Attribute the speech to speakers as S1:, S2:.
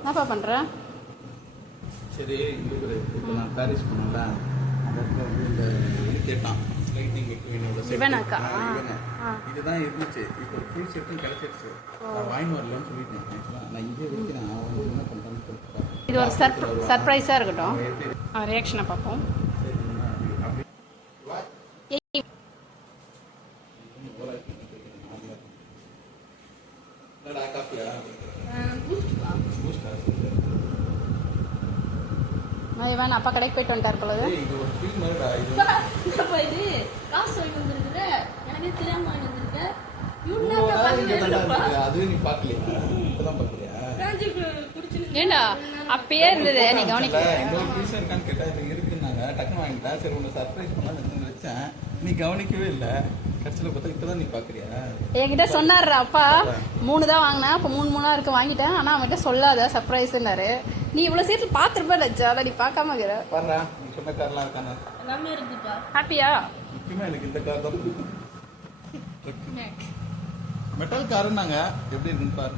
S1: என்னப்பா பண்ற?
S2: சரி நான் பாரிஸ் இது கேட்டான்.
S1: இவனாக்கா?
S2: இதுதான் இருந்துச்சு. இப்போ ஃபுல் செட்டும் கிடைச்சிருச்சு. நான் வாங்கி வரலன்னு சொல்லிட்டேன். actually. நான் இங்கே வைக்கிறேன் அவன் வந்து என்ன பண்ணுறான்னு
S1: இது ஒரு சர்ப் சர்ப்ரைஸாக இருக்கட்டும்.
S2: அவன்
S1: ரியாக்ஷனை பார்ப்போம்.
S2: என்னடா காப்பியா பூஸ்டா
S1: நான் இவன் அப்பா கடைக்கு போயிட்டு வந்துட்டார்
S2: ஏய் இது ஒரு ஃபில்ம் மாதிரிடா இது.
S3: அப்பா இது காசு வாங்கி வந்திருக்கிற எனக்கே தெரியாம வாங்கி வந்திருக்க.
S1: ஏண்டா அப்பயே இருந்தது நீ கவனிக்க
S2: நீ கவனிக்கவே இல்லை. கடைசியில் பார்த்தா இப்பதான் நீ பார்க்கறியா
S1: என்கிட்ட சொன்னாரு அப்பா மூணு தான் வாங்கினேன். இப்போ மூணு மூணா இருக்கு வாங்கிட்டேன். ஆனால் அவன்கிட்ட சொல்லாத சர்ப்ரைஸ்னாரு நீ இவ்வளோ சீட்டு பார்த்துருப்ப லட்சா நீ பார்க்காம இருக்கிற.
S2: பாருடா நீ சொன்ன கார்லாம் இருக்கானே.
S3: எல்லாமே இருக்குப்பா
S1: ஹாப்பியா
S2: முக்கியமா எனக்கு இந்த கார் தான் மெட்டல் காருன்னாங்க எப்படி இருக்குன்னு பாரு.